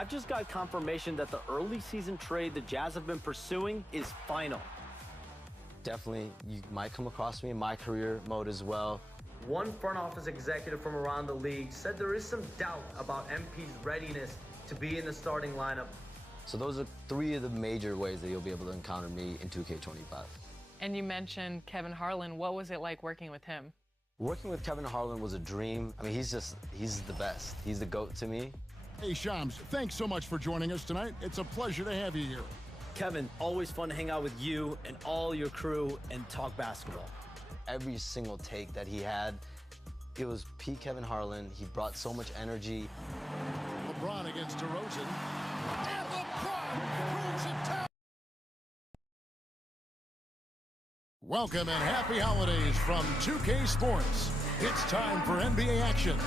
I've just got confirmation that the early season trade the Jazz have been pursuing is final. Definitely, you might come across me in my career mode as well. One front office executive from around the league said there is some doubt about MP's readiness to be in the starting lineup. So those are 3 of the major ways that you'll be able to encounter me in 2K25. And you mentioned Kevin Harlan. What was it like working with him? Working with Kevin Harlan was a dream. I mean, he's the best. He's the GOAT to me. Hey, Shams, thanks so much for joining us tonight. It's a pleasure to have you here. Kevin, always fun to hang out with you and all your crew and talk basketball. Every single take that he had, it was peak Kevin Harlan. He brought so much energy. LeBron against DeRozan. And LeBron proves it down. Welcome and happy holidays from 2K Sports. It's time for NBA action.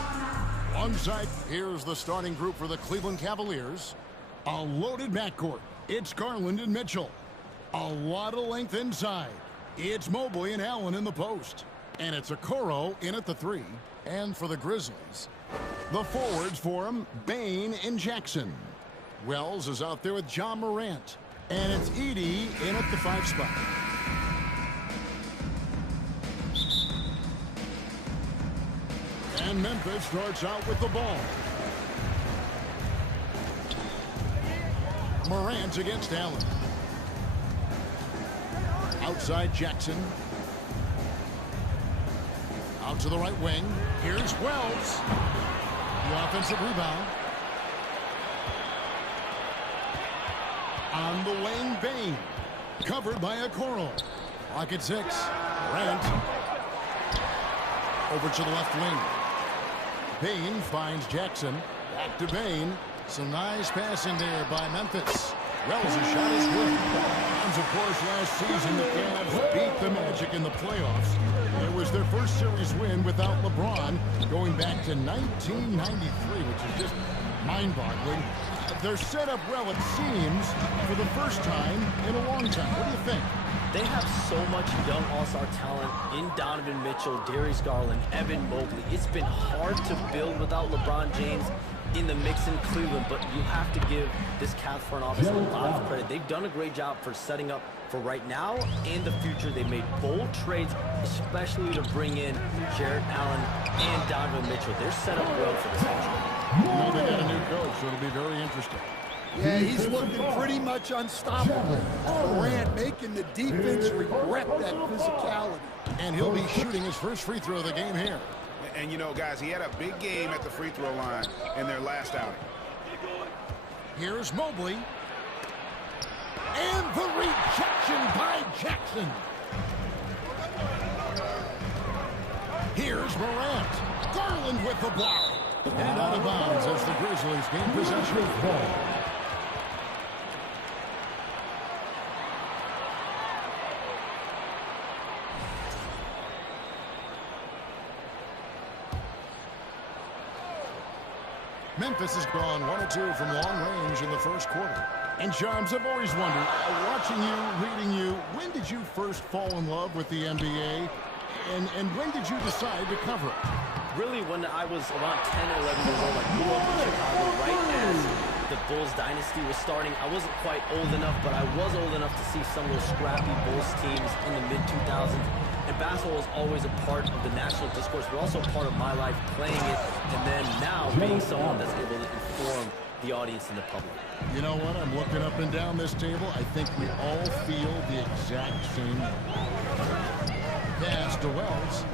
Alongside, here's the starting group for the Cleveland Cavaliers. A loaded backcourt. It's Garland and Mitchell. A lot of length inside. It's Mobley and Allen in the post. And it's Okoro in at the 3. And for the Grizzlies, the forwards for him, Bane and Jackson. Wells is out there with John Morant. And it's Edey in at the 5 spot. And Memphis starts out with the ball. Morant against Allen. Outside Jackson. Out to the right wing. Here's Wells. The offensive rebound. On the wing, Bane. Covered by Okoro. Clock at 6. Morant. Over to the left wing. Bane finds Jackson. Back to Bane. Some nice passing there by Memphis. Wells' shot is good. And of course, last season the Cavs beat the Magic in the playoffs. It was their first series win without LeBron, going back to 1993, which is just mind-boggling. They're set up well, it seems, for the first time in a long time. What do you think? They have so much young all-star talent in Donovan Mitchell, Darius Garland, Evan Mobley. It's been hard to build without LeBron James in the mix in Cleveland, but you have to give this Cavs front office a lot of credit. They've done a great job for setting up for right now and the future. They made bold trades, especially to bring in Jarrett Allen and Donovan Mitchell. They're set up well for this future. Well, they got a new coach, so it'll be very interesting. Yeah, he's looking pretty much unstoppable. Durant making the defense regret that physicality. And he'll be shooting his first free throw of the game here. And, you know, guys, he had a big game at the free throw line in their last outing. Here's Mobley. And the rejection by Jackson. Here's Morant. Garland with the block. And out of bounds as the Grizzlies gain possession. Memphis has gone 1-2 from long range in the first quarter. And Shams, I've always wondered, watching you, reading you, when did you first fall in love with the NBA? And when did you decide to cover it? Really, when I was around 10 or 11 years old, I grew up in Chicago right as the Bulls dynasty was starting. I wasn't quite old enough, but I was old enough to see some of those scrappy Bulls teams in the mid-2000s. And basketball was always a part of the national discourse, but also part of my life playing it, and then now being someone that's able to inform the audience and the public. You know what? I'm looking up and down this table. I think we all feel the exact same. Pass to Wells.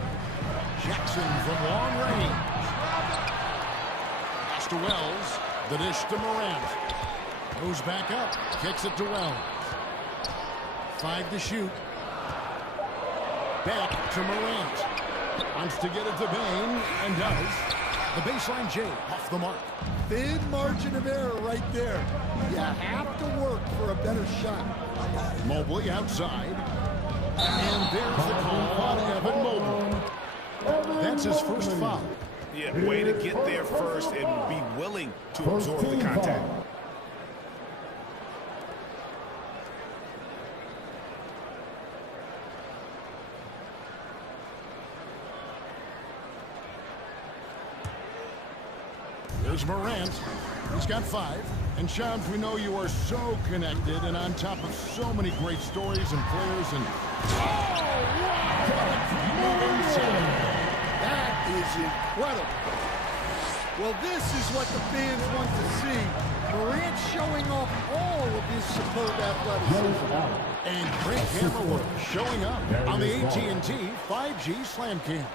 Jackson from long range. Pass to Wells. The dish to Morant. Goes back up. Kicks it to Wells. 5 to shoot. Back to Morant. Wants to get it to Bane, and does. The baseline J off the mark. Thin margin of error right there. You have to work for a better shot. Mobley outside. And there's the call on Evan Mobley. That's his first foul. Yeah, way to get there first and be willing to absorb the contact. Here's Morant. He's got 5. And Shams, we know you are so connected and on top of so many great stories and players. And That is incredible. Well, this is what the fans want to see. Morant showing off all of his superb athleticism. And great camera work showing up on the AT&T 5G Slam Cam.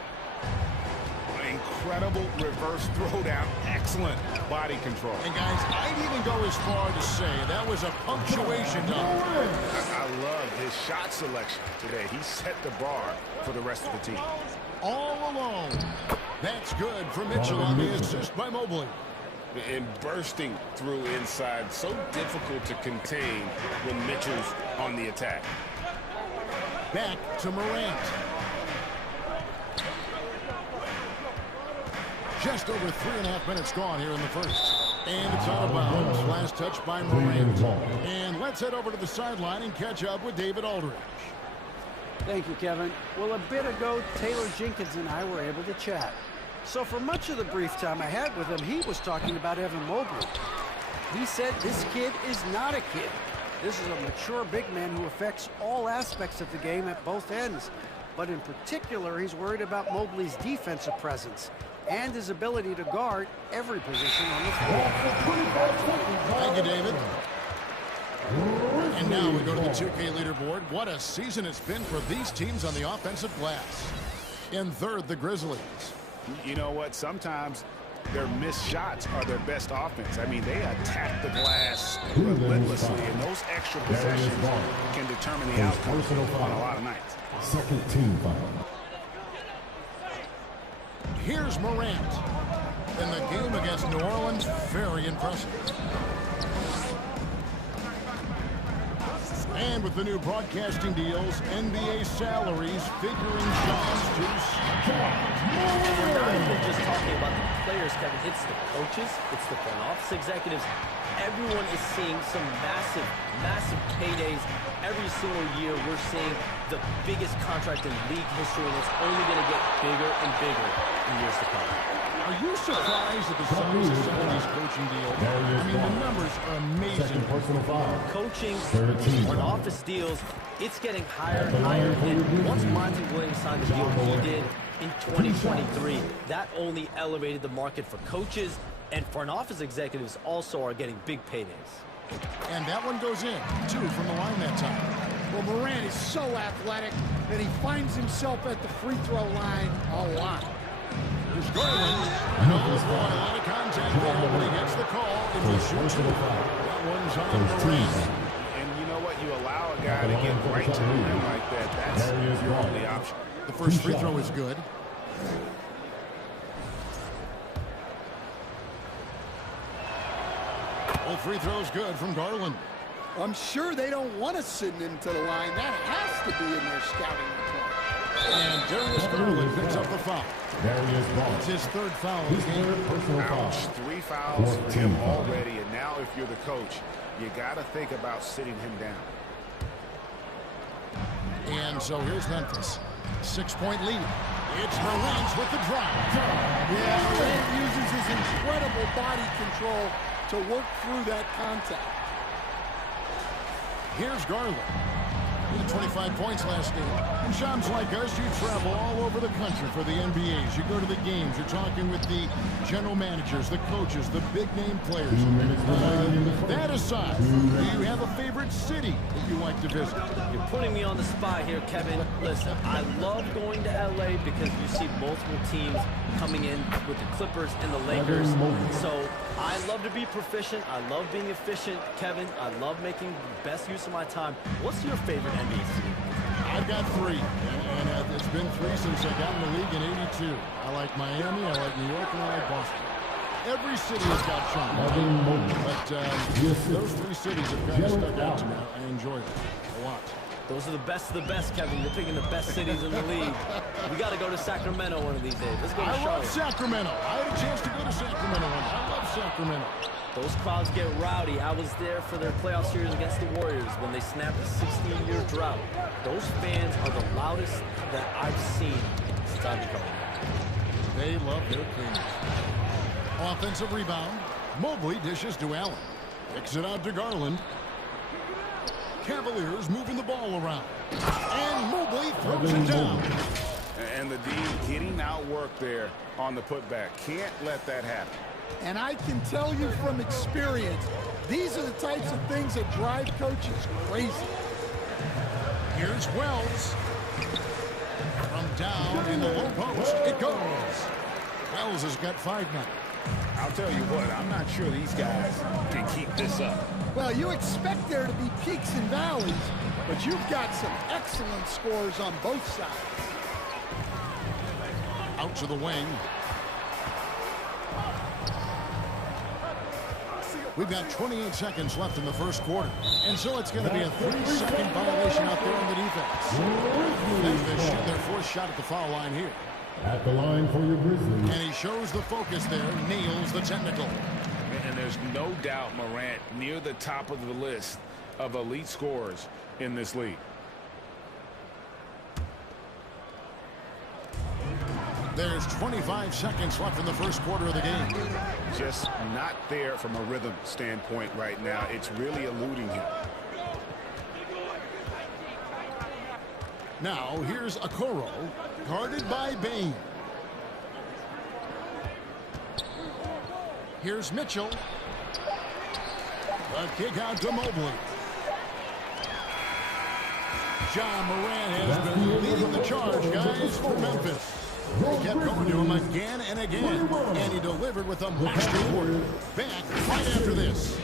Incredible reverse throwdown. Excellent body control. And guys, I'd even go as far to say that was a punctuation dunk. I love his shot selection today. He set the bar for the rest of the team. All alone. That's good for Mitchell on the assist by Mobley. And bursting through inside. So difficult to contain when Mitchell's on the attack. Back to Morant. Just over 3.5 minutes gone here in the first. And it's out of bounds. Last touch by Morant. And let's head over to the sideline and catch up with David Aldridge. Thank you, Kevin. Well, a bit ago, Taylor Jenkins and I were able to chat. So for much of the brief time I had with him, he was talking about Evan Mobley. He said this kid is not a kid. This is a mature big man who affects all aspects of the game at both ends. But in particular, he's worried about Mobley's defensive presence and his ability to guard every position on the floor. Thank you, David. And now we go to the 2K leaderboard. What a season it's been for these teams on the offensive glass. In third, the Grizzlies. You know what? Sometimes their missed shots are their best offense. I mean, they attack the glass relentlessly, and those extra possessions can determine the outcome on a lot of nights. Second team foul. Here's Morant. In the game against New Orleans, very impressive. And with the new broadcasting deals, NBA salaries figuring Shams to We're not even just talking about the players, Kevin. It's the coaches, it's the front office executives. Everyone is seeing some massive, massive paydays. Every single year, we're seeing the biggest contract in league history, and it's only going to get bigger and bigger in years to come. Are you surprised at the size of some of these coaching deals? I mean, the numbers are amazing. Coaching, front office deals, it's getting higher and higher. And once Monty Williams signed the deal he did in 2023, that only elevated the market for coaches, and front office executives also are getting big paydays. And that one goes in, 2 from the line that time. Well, Morant is so athletic that he finds himself at the free throw line a lot. Here's Garland. No, a lot of contact there, but he gets the call and he shoots it. That one's on Morant. And you know what? You allow a guy to get right to the rim like that. That's your only option. The first free throw is good. All free throws good from Garland. I'm sure they don't want to send him to the line. That has to be in their scouting report. And Darius Garland picks up the foul. It's his third foul of the game. Ouch, 3 fouls for him already. And now if you're the coach, you got to think about sitting him down. And so here's Memphis. 6-point lead. It's Morant with the drive. Yeah, Morant uses his incredible body control to work through that contact. Here's Garland. He had 25 points last game. And Shams, like us, you travel all over the country for the NBAs. You go to the games. You're talking with the general managers, the coaches, the big-name players. That aside, do you have a favorite city that you like to visit? You're putting me on the spot here, Kevin. Listen, I love going to LA because you see multiple teams coming in with the Clippers and the Lakers. So I love to be proficient. I love being efficient, Kevin. I love making the best use of my time. What's your favorite NBA city? I've got 3, and it's been 3 since I got in the league in '82. I like Miami, I like New York, and I like Boston. Every city has got charm, but those 3 cities have kind of stuck out to me. I enjoy them a lot. Those are the best of the best, Kevin. You're picking the best cities in the league. We got to go to Sacramento one of these days. Let's go to Charlotte. I love Sacramento. I had a chance to go to Sacramento. I love Sacramento. Those crowds get rowdy. I was there for their playoff series against the Warriors when they snapped a 16-year drought. Those fans are the loudest that I've seen since I've become here. They love their king. Offensive rebound. Mobley dishes to Allen. Kicks it out to Garland. Cavaliers moving the ball around. And Mobley throws it down. And the D getting outworked there on the putback. Can't let that happen. And I can tell you from experience, these are the types of things that drive coaches crazy. Here's Wells. From down in the low post, it goes. Wells has got 5 now. I'll tell you what, I'm not sure these guys can keep this up. Well, you expect there to be peaks and valleys, but you've got some excellent scores on both sides. Out to the wing. We've got 28 seconds left in the first quarter. And so it's going to be a 3-second violation out there on the defense. Memphis shoot their 4th shot at the foul line here. At the line for your Grizzlies. And he shows the focus there, nails the technical. And there's no doubt Morant near the top of the list of elite scorers in this league. There's 25 seconds left in the first quarter of the game. Just not there from a rhythm standpoint right now. It's really eluding him. Now here's Okoro, guarded by Bain. Here's Mitchell. The kick out to Mobley. John Morant has been leading the charge, guys, for Memphis. They kept going to him again and again, and he delivered with a master order. Back right after this.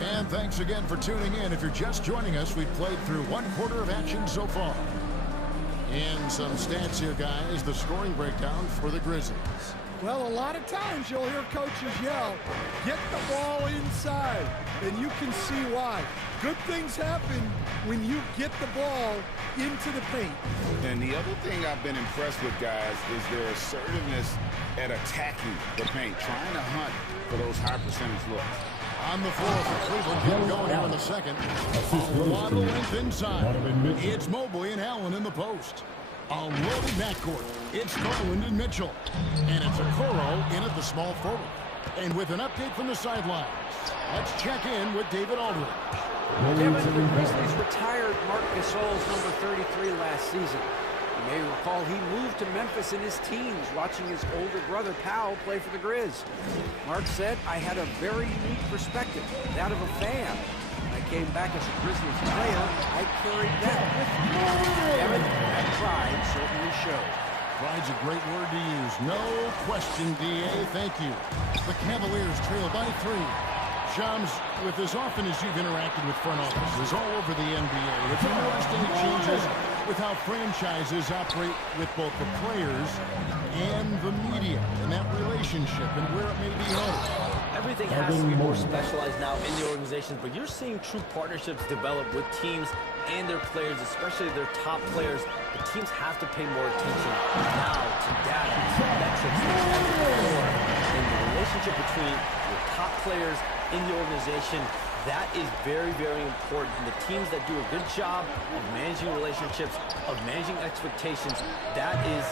And thanks again for tuning in. If you're just joining us, we've played through 1 quarter of action so far. In some stats here, guys, the scoring breakdown for the Grizzlies. Well, a lot of times you'll hear coaches yell, get the ball inside, and you can see why. Good things happen when you get the ball into the paint. And the other thing I've been impressed with, guys, is their assertiveness at attacking the paint, trying to hunt for those high percentage looks. On the floor for Cleveland, getting going here in the second. A lot of length inside. It's Mobley and Allen in the post. A loaded backcourt. It's Garland and Mitchell. And it's Okoro in at the small forward. And with an update from the sidelines, let's check in with David Aldridge. Kevin, the Grizzlies retired Marc Gasol's number 33 last season. You may recall he moved to Memphis in his teens, watching his older brother Powell play for the Grizz. Marc said, I had a very unique perspective, that of a fan. When I came back as a Grizzlies player, I carried that with me. Kevin, that pride certainly showed. Pride's a great word to use. No question, D.A. Thank you. The Cavaliers trail by 3. Shams, with as often as you've interacted with front offices all over the NBA, have you noticed any changes with how franchises operate with both the players and the media and that relationship and where it may be headed? Everything has to be more specialized now in the organizations, but you're seeing true partnerships develop with teams and their players, especially their top players. The teams have to pay more attention now to data, to metrics, than ever before. And the relationship between your top players in the organization, that is very, very important. And the teams that do a good job of managing relationships, of managing expectations, that is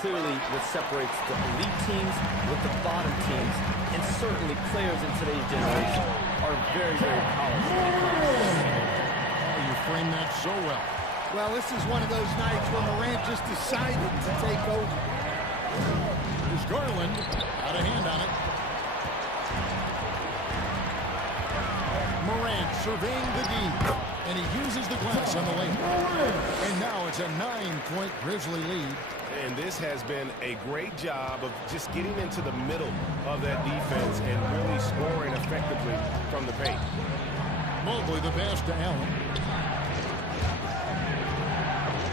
clearly what separates the elite teams with the bottom teams. And certainly players in today's generation are very, very powerful. You frame that so well. Well, this is one of those nights where Morant just decided to take over. Here's Garland, out of hand on it. Morant surveying the D, and he uses the glass on the lane. And now it's a 9-point Grizzly lead. And this has been a great job of just getting into the middle of that defense and really scoring effectively from the paint. Mobley, the pass to Allen.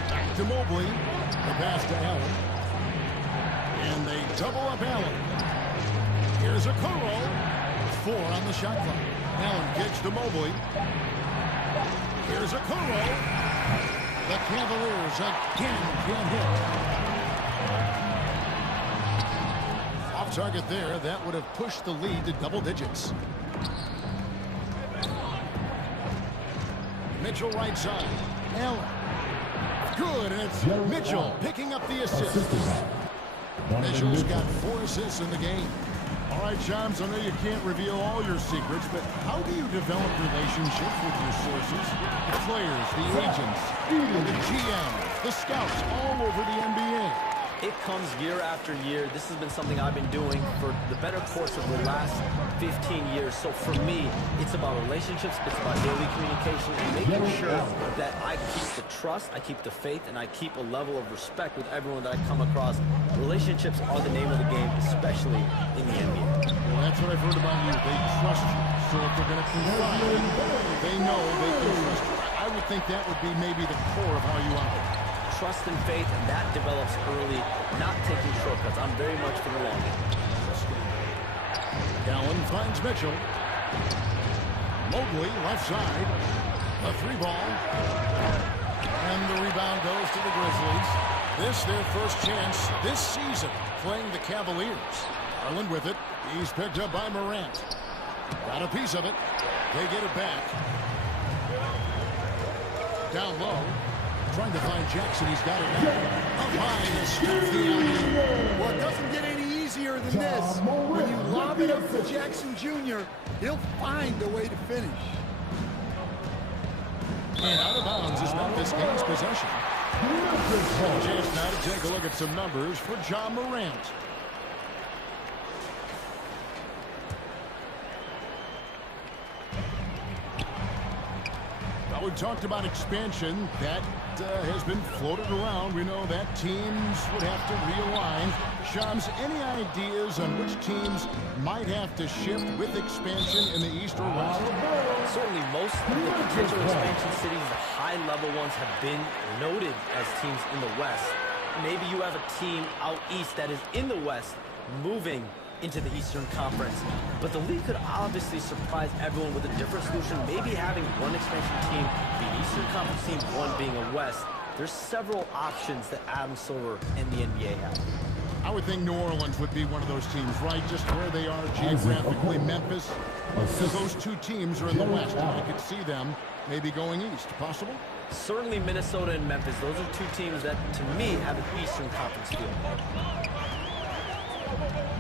Back to Mobley, the pass to Allen. And they double up Allen. Here's Okoro. 4 on the shot clock. Allen kicks to Mobley. Here's Okoro. The Cavaliers again can't hit. Off target there. That would have pushed the lead to double digits. Mitchell right side. Allen. Good, and it's Mitchell picking up the assist. Mitchell's got 4 assists in the game. All right, Shams, I know you can't reveal all your secrets, but how do you develop relationships with your sources? The players, the agents, the GMs, the scouts all over the NBA. It comes year after year. This has been something I've been doing for the better course of the last 15 years. So for me, it's about relationships, it's about daily communication, and making sure that I keep the trust, I keep the faith, and I keep a level of respect with everyone that I come across. Relationships are the name of the game, especially in the NBA. Well, that's what I've heard about you. They trust you. So if they're going to confide in you, they know they can trust you. I would think that would be maybe the core of how you operate. Trust and faith, and that develops early, not taking shortcuts. I'm very much for the long game. Allen finds Mitchell. Mobley, left side. A 3-ball. And the rebound goes to the Grizzlies. This their first chance this season playing the Cavaliers. Garland with it. He's picked up by Morant. Got a piece of it. They get it back. Down low. Trying to find Jackson. He's got it now. Up high to stuff the alley. Well, it doesn't get any easier than this. When you lob it up to Jackson Jr., he'll find a way to finish. And out of bounds is Memphis gains possession. A chance now to take a look at some numbers for John Morant. Now, we've talked about expansion. That has been floated around. We know that teams would have to realign. Shams, any ideas on which teams might have to shift with expansion in the East or West? Certainly most of the potential expansion cities, the high-level ones, have been noted as teams in the West. Maybe you have a team out East that is in the West moving into the Eastern Conference. But the league could obviously surprise everyone with a different solution. Maybe having one expansion team be an Eastern Conference team, one being a West. There's several options that Adam Silver and the NBA have. I would think New Orleans would be one of those teams, right? Just where they are geographically. Memphis. Those two teams are in the West. I could see them maybe going East. Possible? Certainly Minnesota and Memphis. Those are two teams that, to me, have an Eastern Conference feel.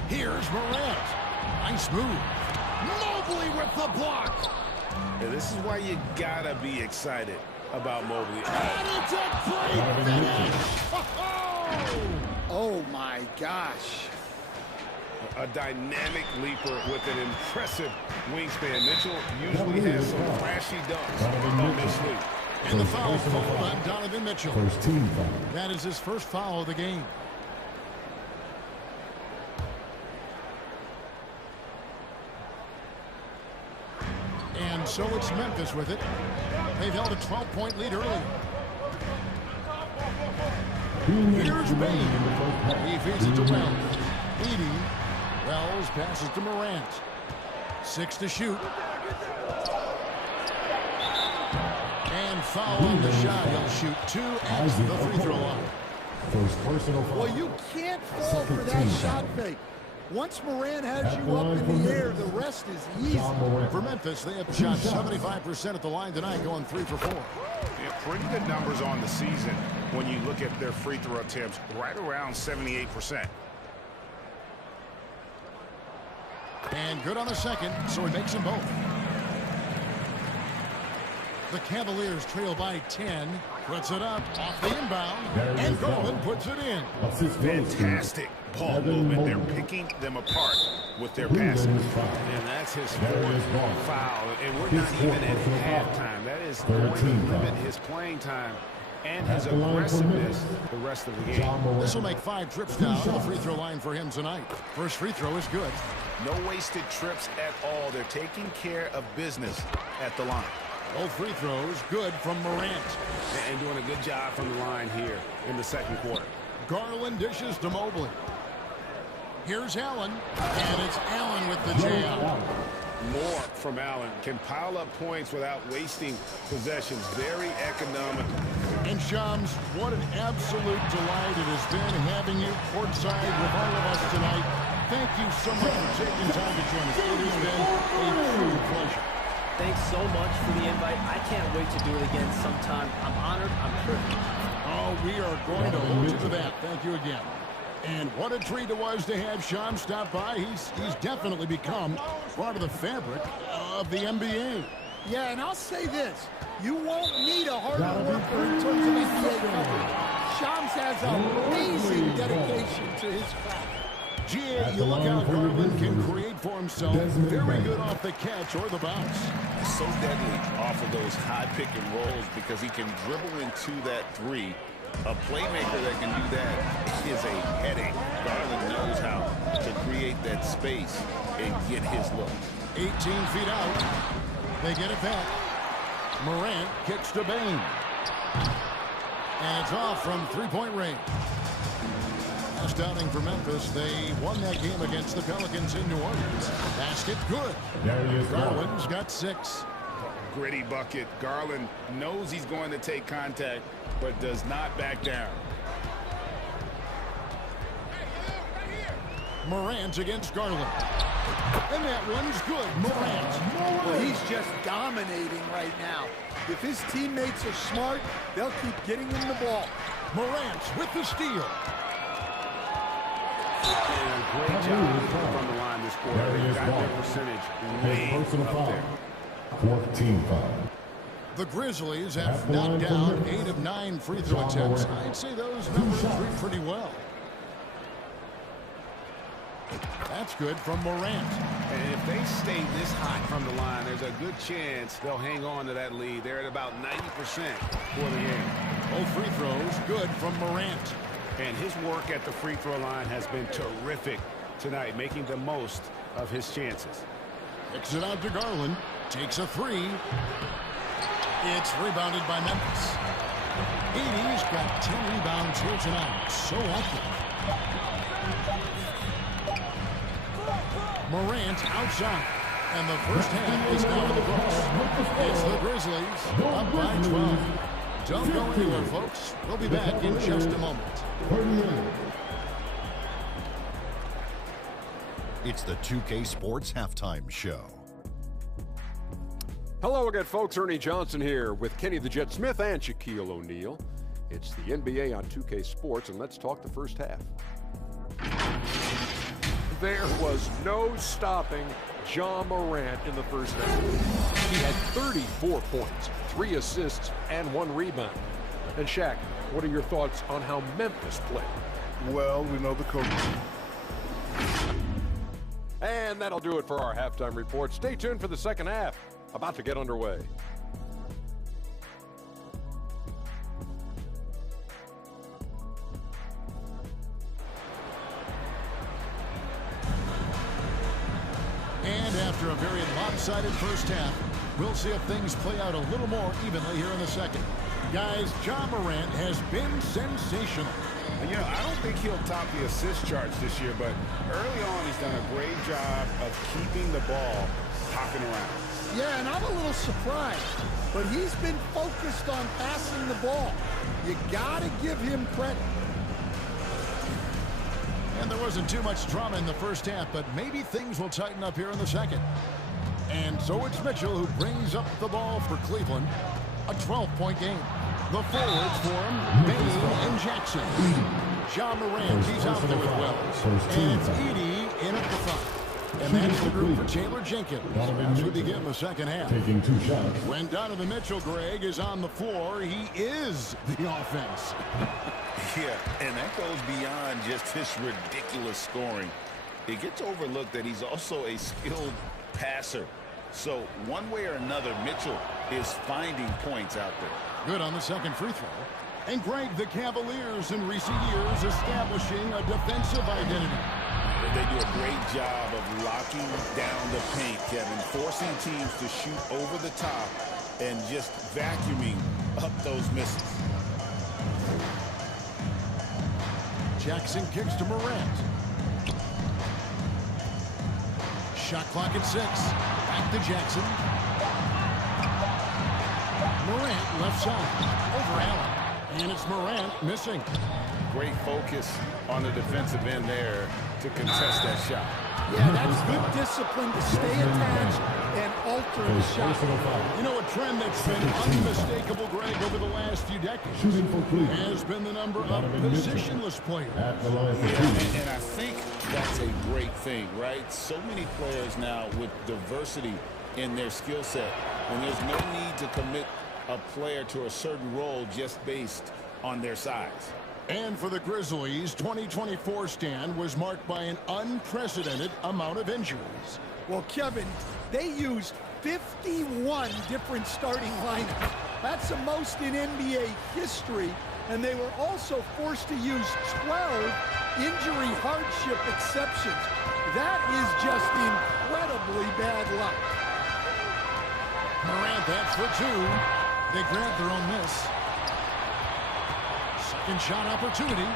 Here's Morant. Nice move. Mobley with the block. Yeah, this is why you gotta be excited about Mobley. And it's a great finish. Oh my gosh. A dynamic leaper with an impressive wingspan. Mitchell usually has some flashy dunks on this league. And the foul called on Donovan Mitchell. First team foul. That is his first foul of the game. And so it's Memphis with it. They've held a 12-point lead earlier. Here's Bain. He feeds it to Wells. Edie. Wells passes to Morant. 6 to shoot. And foul on the shot. He'll shoot 2 at the free throw line. First personal foul. Well, you can't fall for that shot fake. Once Morant has you up in the air, the rest is easy. For Memphis, they have shot 75% at the line tonight, going 3 for 4. Yeah, pretty good numbers on the season when you look at their free throw attempts, right around 78%. And good on the second, so he makes them both. The Cavaliers trail by 10. Puts it up off the inbound. And Garland puts it in. Fantastic ball movement. They're picking them apart with their passing. And that's his 4th foul. And we're not even at halftime. That is going to limit his playing time and his aggressiveness the rest of the game. This will make 5 trips down to the free throw line for him tonight. First free throw is good. No wasted trips at all. They're taking care of business at the line. Both free throws good from Morant. And doing a good job from the line here in the second quarter. Garland dishes to Mobley. Here's Allen. And it's Allen with the jam. More from Allen. Can pile up points without wasting possessions. Very economical. And Shams, what an absolute delight it has been having you courtside with all of us tonight. Thank you so much for taking time to join us. It has been a true pleasure. Thanks so much for the invite. I can't wait to do it again sometime. I'm honored. I'm privileged. Oh, we are going to hold you to that. Thank you again. And what a treat it was to have Sham stop by. He's definitely become part of the fabric of the NBA. Yeah, and I'll say this. You won't need a harder worker in terms of NBA coverage. Shams has amazing dedication to his craft. Gee, you look how Garland can create for himself. Very good off the catch or the bounce. So deadly off of those high pick and rolls because he can dribble into that three. A playmaker that can do that is a headache. Garland knows how to create that space and get his look. 18 feet out. They get it back. Morant kicks to Bain. And it's off from three-point range. Last outing for Memphis. They won that game against the Pelicans in New Orleans. Basket good. Garland's got 6. Gritty bucket. Garland knows he's going to take contact, but does not back down. Morant against Garland. And that one's good. Morant. Well, he's just dominating right now. If his teammates are smart, they'll keep getting him the ball. Morant with the steal. And a great job from the line this quarter. They got their percentage way up there. 14 foul. The Grizzlies have knocked down 8 of 9 free throw attempts. I'd say those numbers read pretty well. That's good from Morant. And if they stay this hot from the line, there's a good chance they'll hang on to that lead. They're at about 90% for the game. Both free throws good from Morant. And his work at the free throw line has been terrific tonight, making the most of his chances. Kicks it out to Garland. Takes a 3. It's rebounded by Memphis. 80's got 10 rebounds here tonight. So active. Morant outside. And the first half is now in the books. It's the Grizzlies up by 12. Don't go anywhere, folks. We'll be back in just a moment. It's the 2K Sports Halftime Show. Hello again, folks. Ernie Johnson here with Kenny the Jet Smith and Shaquille O'Neal. It's the NBA on 2K Sports, and let's talk the first half. There was no stopping Ja Morant in the first half. He had 34 points, 3 assists, and 1 rebound. And Shaq, what are your thoughts on how Memphis played? Well, we know the coach. And that'll do it for our halftime report. Stay tuned for the second half. About to get underway. And after a very lopsided first half, we'll see if things play out a little more evenly here in the second. Guys, Ja Morant has been sensational. You know, I don't think he'll top the assist charts this year, but early on he's done a great job of keeping the ball hopping around. Yeah, and I'm a little surprised, but he's been focused on passing the ball. You got to give him credit. And there wasn't too much drama in the first half, but maybe things will tighten up here in the second. And so it's Mitchell who brings up the ball for Cleveland. A 12-point game. The forwards for him, Bain and Jackson. Ja Morant, he's out there with Wells. And it's Edey in at the front. And that's the group for Taylor Jenkins as we begin the second half. Taking 2 shots. When Donovan Mitchell, Greg, is on the floor, he is the offense. Yeah, and that goes beyond just his ridiculous scoring. It gets overlooked that he's also a skilled passer. So one way or another, Mitchell is finding points out there. Good on the second free throw. And Greg, the Cavaliers in recent years establishing a defensive identity. They do a great job of locking down the paint, Kevin, forcing teams to shoot over the top and just vacuuming up those misses. Jackson kicks to Morant. Shot clock at 6. Back to Jackson. Morant left side. Over Allen. And it's Morant missing. Great focus on the defensive end there to contest that shot. Yeah, that's good discipline to stay attached and alter the shot. You know, a trend that's been unmistakable, Greg, over the last few decades has been the number of positionless players. And I think that's a great thing, right? So many players now with diversity in their skill set, and there's no need to commit a player to a certain role just based on their size. And for the Grizzlies, 2024 stand was marked by an unprecedented amount of injuries. Well, Kevin, they used 51 different starting lineups. That's the most in NBA history, and they were also forced to use 12 injury hardship exceptions. That is just incredibly bad luck. Morant, that's for two. They grant their own miss. Second shot opportunity.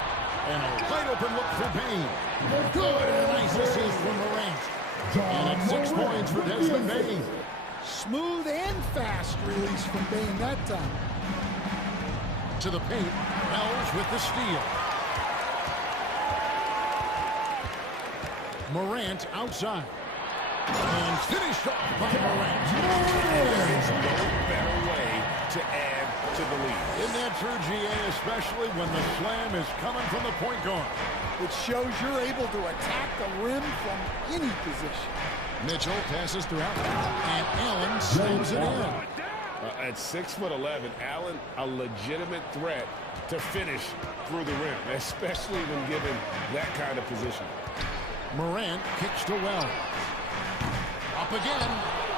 And a wide open look for Bane. Good. And a nice assist from Morant. And it's 6 points for Desmond Bane. Smooth and fast release from Bane that time. To the paint. Wells with the steal. Morant outside. And finished off by Morant. There is no better way to add to the lead. Isn't that true, GA, especially when the slam is coming from the point guard? It shows you're able to attack the rim from any position. Mitchell passes throughout, and Allen slams it in. At 6'11", Allen, a legitimate threat to finish through the rim, especially when given that kind of position. Morant kicks to Wells. Up again.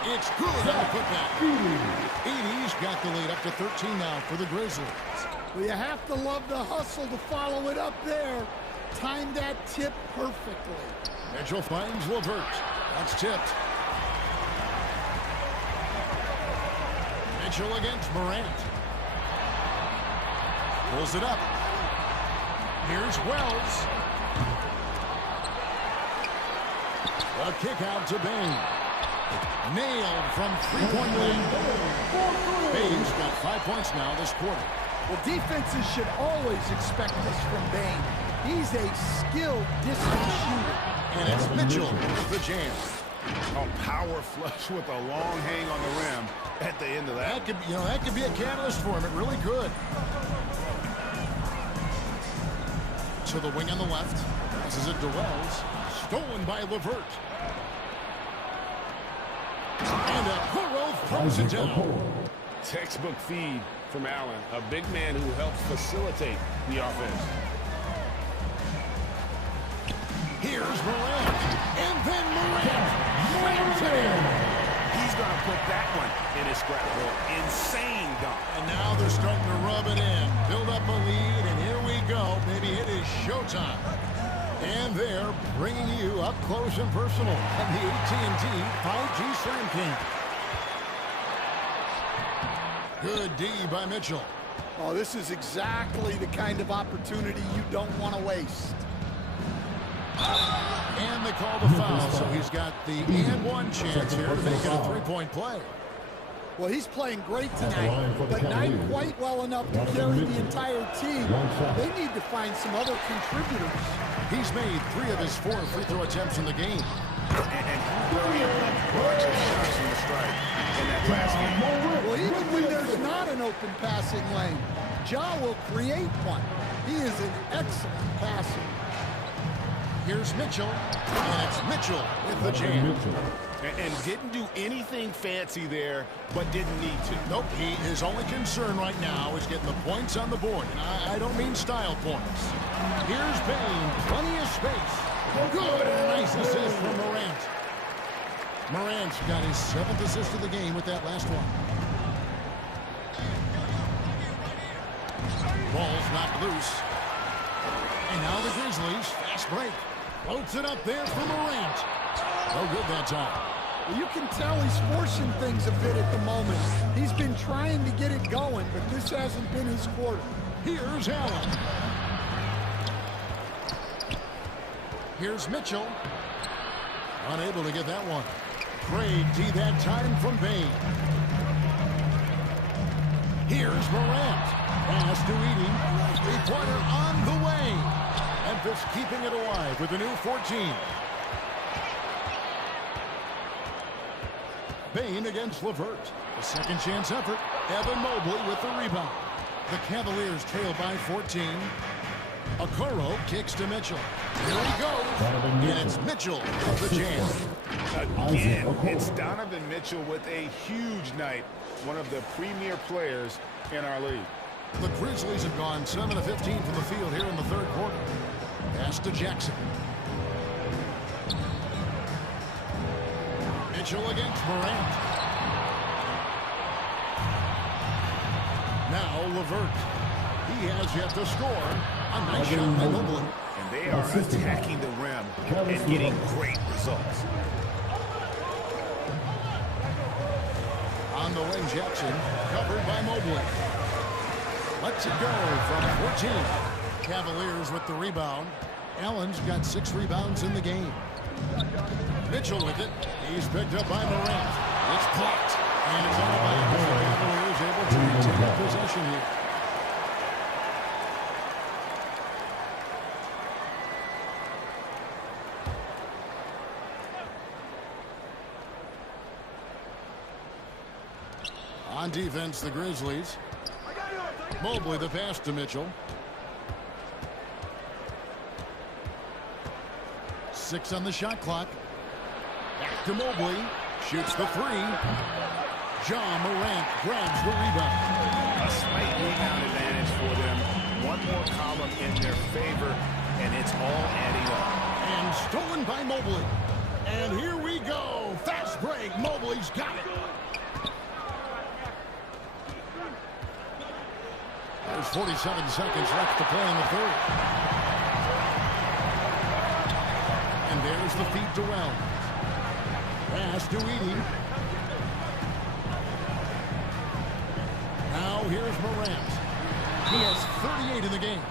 It's good on the putback. 80's got the lead up to 13 now for the Grizzlies. Well, you have to love the hustle to follow it up there. Timed that tip perfectly. Mitchell finds LeVert. That's tipped. Mitchell against Morant. Pulls it up. Here's Wells. A kick out to Bane. Nailed from three-point land. Bane's got 5 points now this quarter. Well, defenses should always expect this from Bane. He's a skilled distance shooter. And it's Mitchell with the jam. A power flush with a long hang on the rim at the end of that. That could be a catalyst for him. It really could. To the wing on the left. Passes it to Wells. Stolen by LeVert. And Okoro throws it down. Textbook feed from Allen, a big man who helps facilitate the offense. Here's Morant. And then Morant. He's going to put that one in his scrapbook. Insane dunk. And now they're starting to rub it in. Build up a lead, and here we go. Maybe it is showtime. And they're bringing you up close and personal from the AT&T 5G Slam King. Good D by Mitchell. Oh, this is exactly the kind of opportunity you don't want to waste. And they call the foul, so he's got the and one chance here to make it a three-point play. Well, he's playing great tonight, but not quite well enough to carry the entire team. They need to find some other contributors. He's made 3 of his 4 free throw attempts in the game. And he really had a bunch of shots in the strike in that last game. Well, even when there's not an open passing lane, Ja will create one. He is an excellent passer. Here's Mitchell, and it's Mitchell with the jam. And didn't do anything fancy there, but didn't need to. Nope, his only concern right now is getting the points on the board. And I don't mean style points. Here's Bane, plenty of space. Good, and a nice assist from Morant. Morant's got his 7th assist of the game with that last one. Ball's knocked loose. And now the Grizzlies, fast break. Floats it up there for Morant. No good that time. Well, you can tell he's forcing things a bit at the moment. He's been trying to get it going, but this hasn't been his quarter. Here's Allen. Here's Mitchell. Unable to get that one. Craig D that time from Bane. Here's Morant. Pass to Edey. Three-pointer on the way. Memphis keeping it alive with a new 14. Bain against Levert. A second chance effort. Evan Mobley with the rebound. The Cavaliers trail by 14. Okoro kicks to Mitchell. Here he goes. And it's Mitchell with the jam. Again, it's Donovan Mitchell with a huge night. One of the premier players in our league. The Grizzlies have gone 7 of 15 from the field here in the third quarter. Pass to Jackson. Mitchell against Morant. Now Levert. He has yet to score. A nice shot by Mobley. And they are attacking the rim and getting great results. On the wing, Jackson, covered by Mobley. Lets it go from 14. Cavaliers with the rebound. Allen's got 6 rebounds in the game. Mitchell with it. He's picked up by Morant. It's blocked. And it's out of bounds. The Cavaliers able to retain possession here. On defense, the Grizzlies. Mobley the pass to Mitchell. 6 on the shot clock. Back to Mobley. Shoots the 3. John Morant grabs the rebound. A slight rebound advantage for them. One more column in their favor, and it's all adding up. And stolen by Mobley. And here we go. Fast break. Mobley's got it. There's 47 seconds left to play in the third. And there's the feed to Wells. Pass to Edey. Now here's Morant. He has 38 in the game.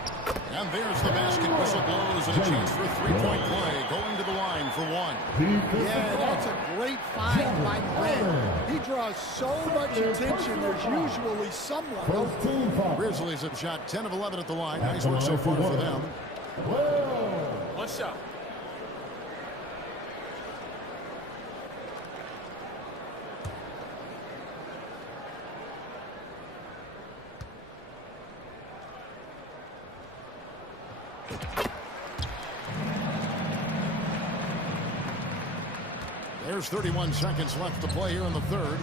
And there's the basket. Whistle blows and a chance for a 3-point play. Going to the line for 1. Yeah, that's a great find by Morant. He draws so much attention. There's usually someone open. Grizzlies have shot 10 of 11 at the line. Nice work so far for them. What's up? There's 31 seconds left to play here in the third.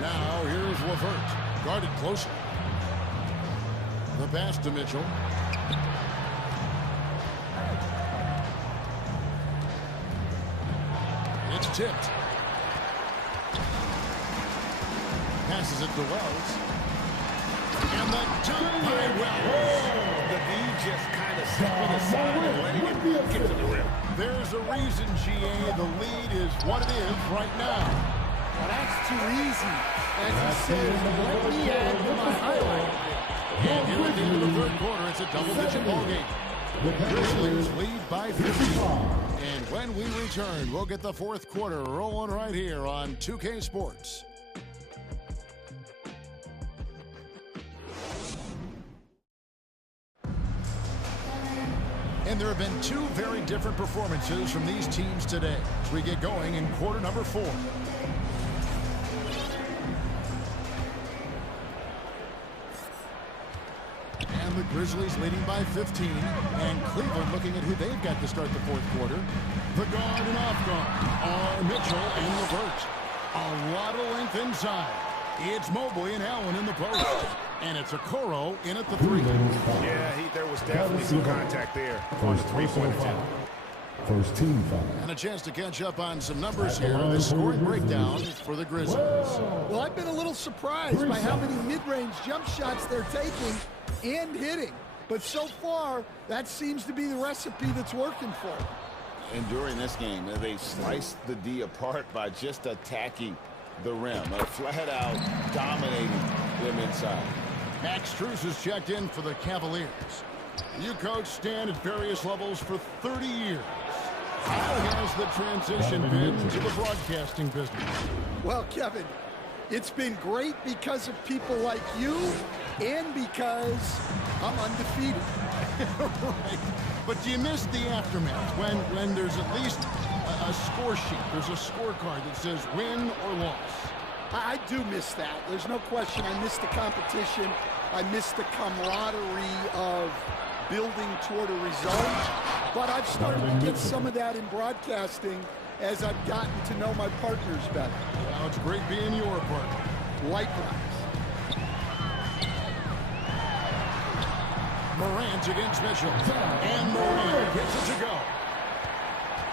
Now here's Levert. Guarded closer. The pass to Mitchell. It's tipped. Passes it to Wells. And the dunk by Wells. The lead just kind of stepping aside and letting it get to the rim. There's a reason, GA. The lead is what it is right now. Well, that's too easy. As he says, let me add to my highlight. And here at the end of the third quarter, it's a double-digit ball game. The Grizzlies lead by 15. And when we return, we'll get the fourth quarter rolling right here on 2K Sports. And there have been 2 very different performances from these teams today as we get going in quarter number 4. And the Grizzlies leading by 15. And Cleveland looking at who they've got to start the fourth quarter. The guard and off guard are Mitchell and Levert. A lot of length inside. It's Mobley and Allen in the post. And it's Okoro in at the 3. Yeah, there was definitely some contact there on the 3-point attempt. First team foul. And a chance to catch up on some numbers here. The scoring breakdown for the Grizzlies. Well, I've been a little surprised by how many mid-range jump shots they're taking and hitting. But so far, that seems to be the recipe that's working for them. And during this game, they sliced the D apart by just attacking the rim, flat out dominating them inside. Max Strus has checked in for the Cavaliers. You coach Stan at various levels for 30 years. How has the transition been to the broadcasting business? Well, Kevin, it's been great because of people like you and because I'm undefeated. Right. But do you miss the aftermath when there's at least a a score sheet. There's a scorecard that says win or loss. I do miss that. There's no question. I miss the competition. I miss the camaraderie of building toward a result. But I've started to get some of that in broadcasting as I've gotten to know my partners better. Well, it's great being your partner. Likewise. Morant against Mitchell. And Morant gets it to go.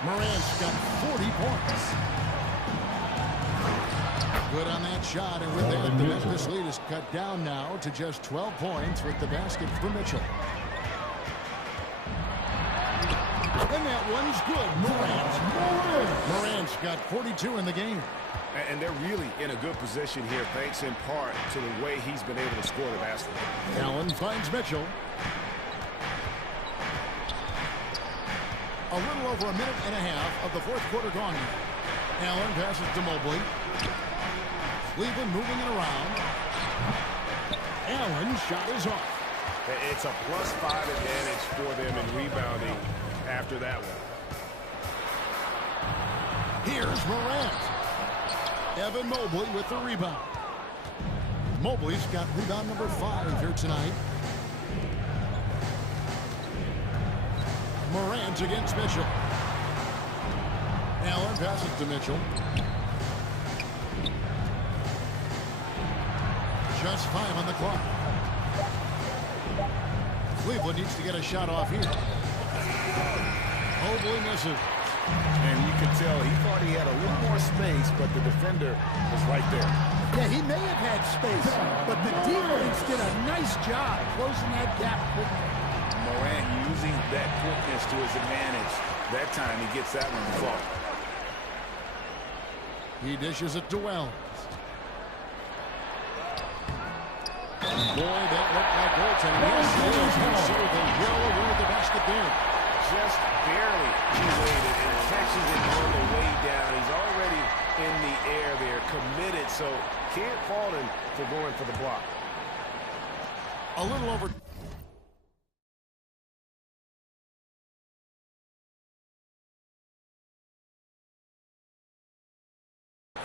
Morant's got 40 points. Good on that shot, and with that, the Memphis lead is cut down now to just 12 points with the basket for Mitchell. And that one's good. Morant's got 42 in the game. And they're really in a good position here, thanks in part to the way he's been able to score the basketball. Allen finds Mitchell. A little over a minute and a half of the fourth quarter gone now. Allen passes to Mobley. Cleveland moving it around. Allen's shot is off. It's a +5 advantage for them in rebounding after that one. Here's Morant. Evan Mobley with the rebound. Mobley's got rebound number 5 here tonight. Morant against Mitchell. Allen passes to Mitchell. Just 5 on the clock. Cleveland needs to get a shot off here. Mobley misses. And you could tell he thought he had a little more space, but the defender was right there. Yeah, he may have had space, but the defense did a nice job closing that gap quickly. Morant using that quickness to his advantage. That time he gets that one to fall. He dishes it to Wells. Boy, that looked like goaltending. Yes, it is. So they well away the basket there. Just barely he waited and catches it on the way down. He's already in the air there, committed, so can't fault him for going for the block. A little over.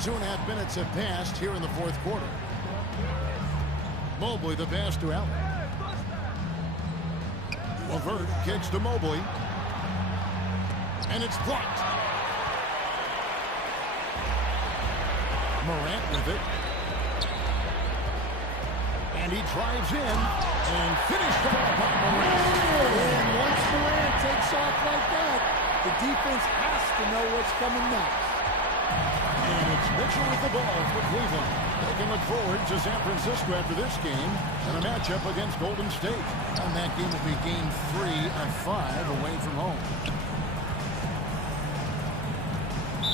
Two and a half minutes have passed here in the fourth quarter. Mobley the pass to Allen. LeVert kicks to Mobley. And it's blocked. Morant with it. And he drives in and finished off by Morant. And once Morant takes off like that, the defense has to know what's coming next. And it's Mitchell with the ball for Cleveland. They can look forward to San Francisco after this game and a matchup against Golden State. And that game will be game 3 of 5 away from home.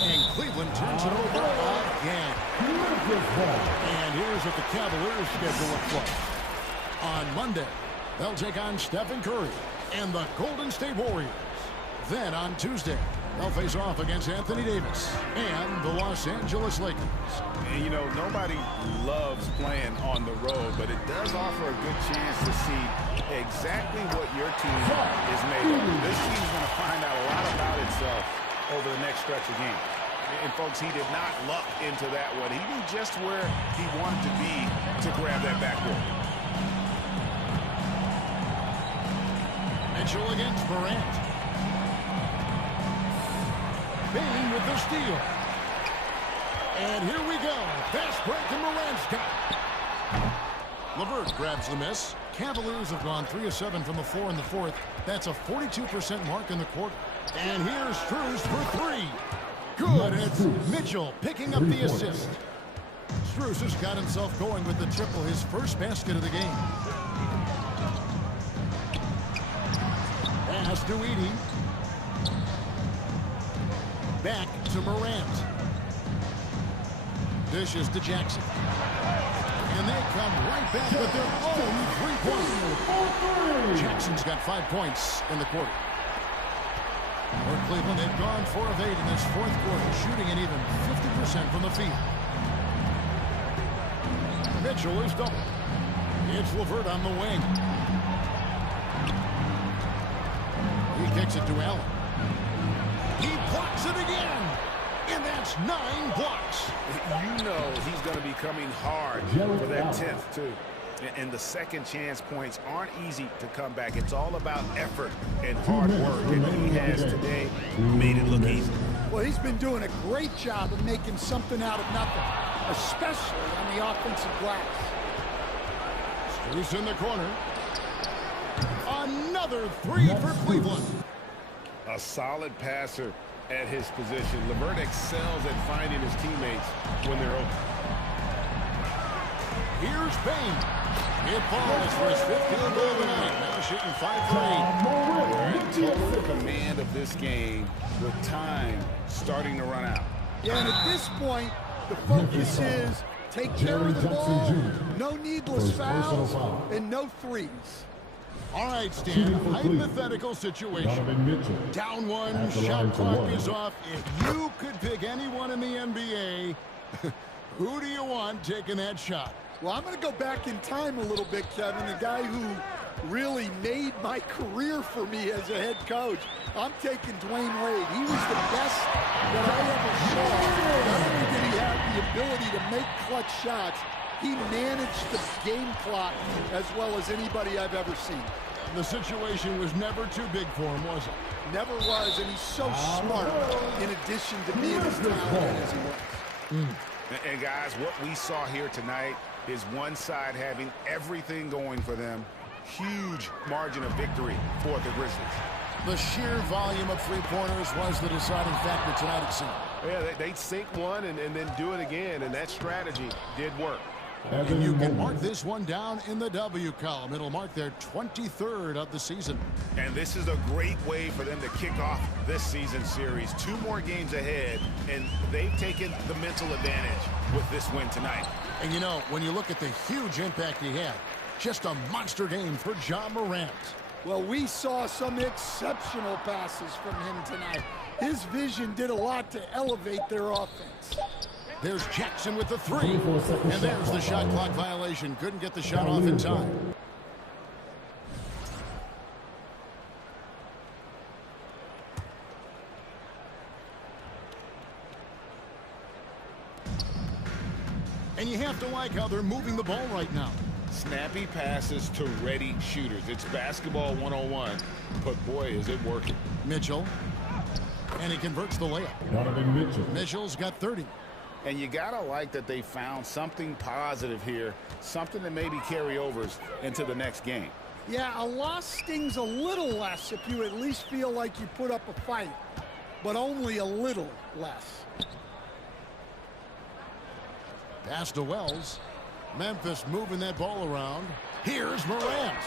And Cleveland turns it over again. And here's what the Cavaliers' schedule looks like. On Monday, they'll take on Stephen Curry and the Golden State Warriors. Then on Tuesday, they'll face off against Anthony Davis and the Los Angeles Lakers. And you know, nobody loves playing on the road, but it does offer a good chance to see exactly what your team is made of. This team's going to find out a lot about itself over the next stretch of games. And folks, he did not luck into that one. He knew just where he wanted to be to grab that backboard. Mitchell against Morant. Bain with the steal. And here we go. Fast break and Morant's got it. LeVert grabs the miss. Cavaliers have gone 3 of 7 from the floor in the fourth. That's a 42% mark in the quarter. And here's Strus for 3. Good. It's Mitchell picking up the assist. Strus has got himself going with the triple, his first basket of the game. Pass to Edey. Back to Morant. Dishes to Jackson. And they come right back with their own 3-pointer. Jackson's got 5 points in the quarter. For Cleveland, they've gone 4 of 8 in this fourth quarter, shooting an even 50% from the field. Mitchell is doubled. It's LeVert on the wing. He kicks it to Allen. He blocks it again. And that's 9 blocks. You know he's going to be coming hard for that 10th, too. And the second chance points aren't easy to come back. It's all about effort and hard work. And he has today made it look easy. Well, he's been doing a great job of making something out of nothing, especially on the offensive glass. Loose in the corner. Another 3 for Cleveland. A solid passer at his position. Levert excels at finding his teammates when they're open. Here's Bain. It falls for his 5th field goal of the night. Now shooting 5 for 8. They're in total command of this game with time starting to run out. Yeah, and at this point, the focus is take care of the ball, no needless fouls, and no threes. All right, Stan, hypothetical situation. Down 1, shot clock is off. If you could pick anyone in the NBA, who do you want taking that shot? Well, I'm going to go back in time a little bit, Kevin. The guy who really made my career for me as a head coach. I'm taking Dwayne Wade. He was the best that I ever saw. Not only did he have the ability to make clutch shots, he managed the game clock as well as anybody I've ever seen. The situation was never too big for him, was it? Never was, and he's so smart in addition to being as talented as he was. And guys, what we saw here tonight is one side having everything going for them. Huge margin of victory for the Grizzlies. The sheer volume of three-pointers was the deciding factor tonight, it seemed. Yeah, they'd sink one and then do it again, and that strategy did work. And you can mark this one down in the W column. It'll mark their 23rd of the season. And this is a great way for them to kick off this season series. 2 more games ahead, and they've taken the mental advantage with this win tonight. And you know, when you look at the huge impact he had, just a monster game for Ja Morant. Well, we saw some exceptional passes from him tonight. His vision did a lot to elevate their offense. There's Jackson with the 3. And there's the shot clock violation. Couldn't get the shot off in time. And you have to like how they're moving the ball right now. Snappy passes to ready shooters. It's basketball 101, but boy, is it working. Mitchell. And he converts the layup. Mitchell's got 30. And you gotta like that they found something positive here, something that maybe carry overs into the next game. Yeah, a loss stings a little less if you at least feel like you put up a fight, but only a little less. Pass to Wells. Memphis moving that ball around. Here's Morant.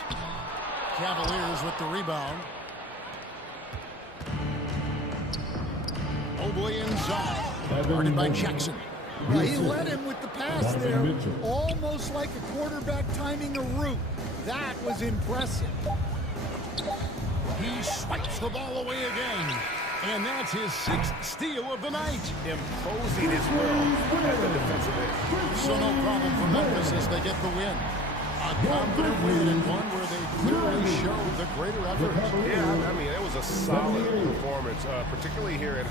Cavaliers with the rebound. Mobley inside. Guarded by Jackson. Well, he led him with the pass there, almost like a quarterback timing a route. That was impressive. He swipes the ball away again. And that's his 6th steal of the night. Imposing his will at the defensive end. So no problem for Memphis as they get the win. A confident win and one where they clearly showed the greater effort. Yeah, I mean, it was a solid performance, particularly here at home.